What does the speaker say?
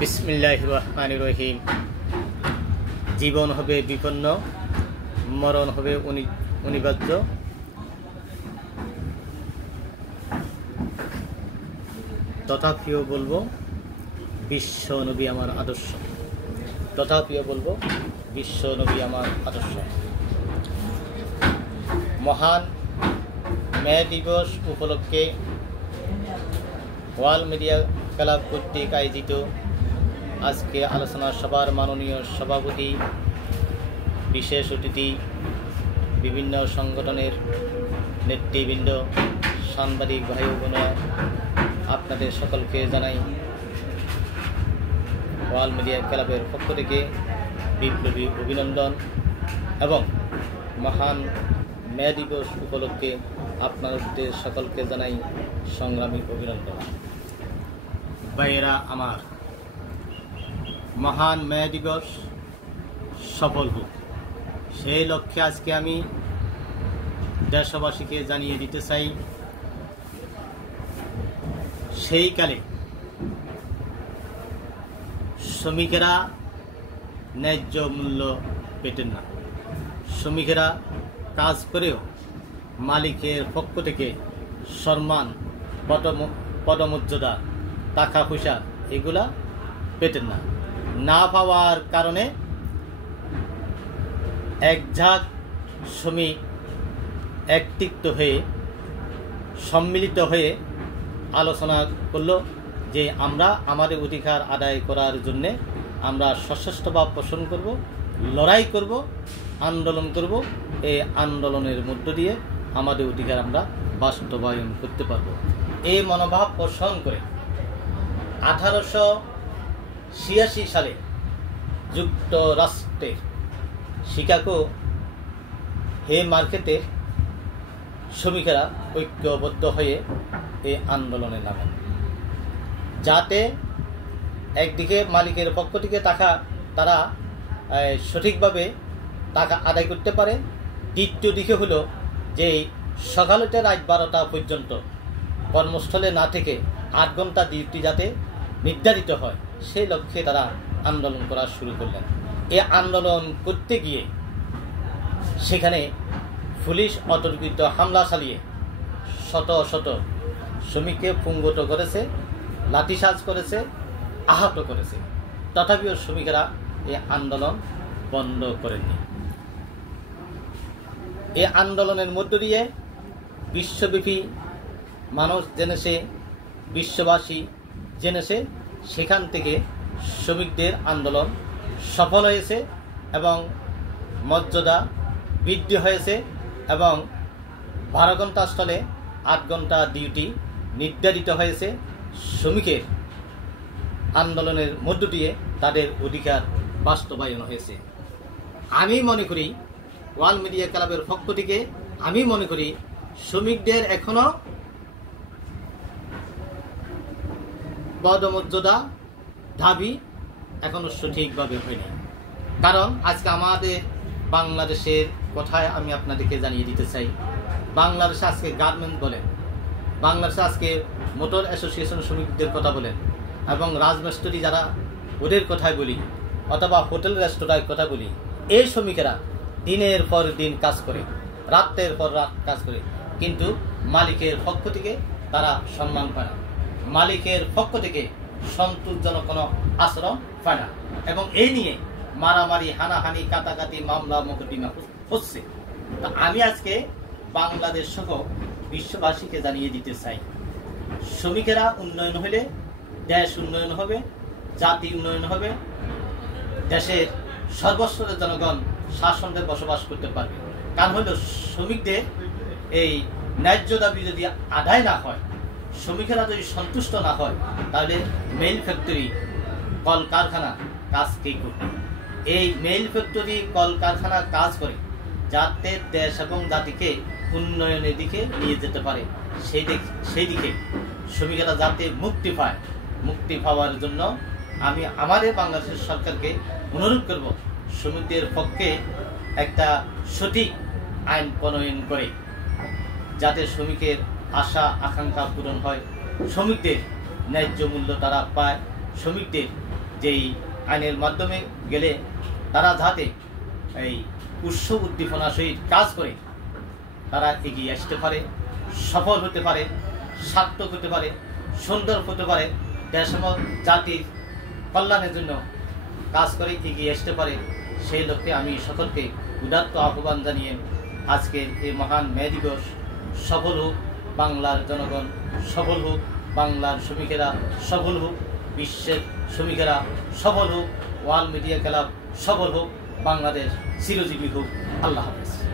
বিসমিল্লাহির রহমানির রহিম। জীবন হবে বিপন্ন, মরণ হবে অনিবার্য। তথাপিও বলবো বিশ্ব নবী আমার আদর্শ। তথাপিও বলবো বিশ্ব নবী আমার আদর্শ। মহান মে দিবস উপলক্ষে ওয়ার্ল্ড মিডিয়া ক্লাব কর্তৃক আয়োজিত আজকে আলোচনা সভার মাননীয় সভাপতি, বিশেষ অতিথি, বিভিন্ন সংগঠনের নেতৃবৃন্দ, সাংবাদিক ভাই ও বোনেরা, আপনাদের সকলকে জানাই ওয়ার্ল্ড মিডিয়া ক্লাবের পক্ষ থেকে বিপ্লবী অভিনন্দন এবং মহান মে দিবস উপলক্ষে আপনাদের সকলকে জানাই সংগ্রামী অভিনন্দন। ভাইয়েরা আমার, মহান মে দিবস সফল হোক, সেই লক্ষ্যে আজকে আমি দেশবাসীকে জানিয়ে দিতে চাই, সেই কালে শ্রমিকেরা ন্যায্য মূল্য পেতেন না। শ্রমিকেরা কাজ করেও মালিকের পক্ষ থেকে সম্মান, পদমর্যাদা, টাকা পয়সা এগুলা পেতেন না। না পাওয়ার কারণে একঝাঁক শ্রমিক একত্রিত হয়ে সম্মিলিত হয়ে আলোচনা করলো যে আমরা আমাদের অধিকার আদায় করার জন্যে আমরা সশস্ত্রভাব পোষণ করব, লড়াই করব, আন্দোলন করব। এই আন্দোলনের মধ্য দিয়ে আমাদের অধিকার আমরা বাস্তবায়ন করতে পারব। এই মনোভাব পোষণ করে 1886 সালে যুক্তরাষ্ট্রের শিকাগো হে মার্কেটে শ্রমিকেরা ঐক্যবদ্ধ হয়ে এই আন্দোলনে নামেন, যাতে একদিকে মালিকের পক্ষ থেকে টাকা তারা সঠিকভাবে টাকা আদায় করতে পারে, দ্বিতীয় দিকে হলো যে সকাল হতে রাত 12টা পর্যন্ত কর্মস্থলে না থেকে 8 ঘন্টা ডিউটি যাতে নির্ধারিত হয়, সেই লক্ষ্যে তারা আন্দোলন করা শুরু করলেন। এই আন্দোলন করতে গিয়ে সেখানে পুলিশ অতর্কিত হামলা চালিয়ে শত শত শ্রমিককে পুঙ্গত করেছে, লাঠিচার্জ করেছে, আহত করেছে। তথাপিও শ্রমিকেরা এই আন্দোলন বন্ধ করেননি। এই আন্দোলনের মধ্য দিয়ে বিশ্বব্যাপী মানুষ জেনেছে, বিশ্ববাসী জেনেছে, সেখান থেকে শ্রমিকদের আন্দোলন সফল হয়েছে এবং মর্যাদা বৃদ্ধি হয়েছে এবং 12 ঘন্টার স্থলে 8 ঘন্টা ডিউটি নির্ধারিত হয়েছে। শ্রমিকের আন্দোলনের মধ্য দিয়ে তাদের অধিকার বাস্তবায়ন হয়েছে। আমি মনে করি, ওয়ার্ল্ড মিডিয়া ক্লাবের পক্ষ থেকে আমি মনে করি, শ্রমিকদের এখনো পদমর্যাদা দাবি এখনো সঠিকভাবে হয়নি। কারণ আজকে আমাদের বাংলাদেশের কথায় আমি আপনাদেরকে জানিয়ে দিতে চাই, বাংলাদেশে আজকে গার্মেন্ট বলেন, বাংলাদেশে আজকে মোটর অ্যাসোসিয়েশন শ্রমিকদের কথা বলেন এবং রাজমিস্ত্রি যারা ওদের কথাই বলি অথবা হোটেল রেস্তোরাঁর কথা বলি, এই শ্রমিকেরা দিনের পর দিন কাজ করে, রাতের পর রাত কাজ করে, কিন্তু মালিকের পক্ষ থেকে তারা সম্মান পায় না, মালিকের পক্ষ থেকে সন্তোষজনক কোনো আচরণ পায় না এবং এই নিয়ে মারামারি, হানাহানি, কাটাকাটি, মামলা মোকদ্দমা হচ্ছে। তো আমি আজকে বাংলাদেশ সহ বিশ্ববাসীকে জানিয়ে দিতে চাই, শ্রমিকেরা উন্নয়ন হলে দেশ উন্নয়ন হবে, জাতি উন্নয়ন হবে, দেশের সর্বস্তরের জনগণ শাসনে বসবাস করতে পারবে। কারণ হলো শ্রমিকদের এই ন্যায্য দাবি যদি আদায় না হয়, শ্রমিকেরা যদি সন্তুষ্ট না হয়, তাহলে মেইল ফ্যাক্টরি, কলকারখানা কাজ কে করবে? এই মেইল ফ্যাক্টরি, কলকারখানা কাজ করে যাতে দেশ এবং জাতিকে উন্নয়নের দিকে নিয়ে যেতে পারে, সেই দিকে শ্রমিকেরা যাতে মুক্তি পায়, মুক্তি পাওয়ার জন্য আমি আমাদের বাংলাদেশের সরকারকে অনুরোধ করব, শ্রমিকদের পক্ষে একটা সঠিক আইন প্রণয়ন করে যাতে শ্রমিকের আশা আকাঙ্ক্ষা পূরণ হয়, শ্রমিকদের ন্যায্য মূল্য তারা পায়, শ্রমিকদের যেই আইনের মাধ্যমে গেলে তারা যাতে এই উৎসব উদ্দীপনার সহিত কাজ করে তারা এগিয়ে আসতে পারে, সফল হতে পারে, সার্থক হতে পারে, সুন্দর হতে পারে, দেশ এবং জাতির কল্যাণের জন্য কাজ করে এগিয়ে আসতে পারে, সেই লক্ষ্যে আমি সকলকে উদাত্ত আহ্বান জানিয়ে আজকের এই মহান মে দিবস সফল হোক বাংলার জনগণ, সফল হোক বাংলার শ্রমিকেরা, সফল হোক বিশ্বের শ্রমিকেরা, সফল হোক ওয়ার্ল্ড মিডিয়া ক্লাব, সফল হোক বাংলাদেশ চিরজীবী হোক। আল্লাহ হাফেজ।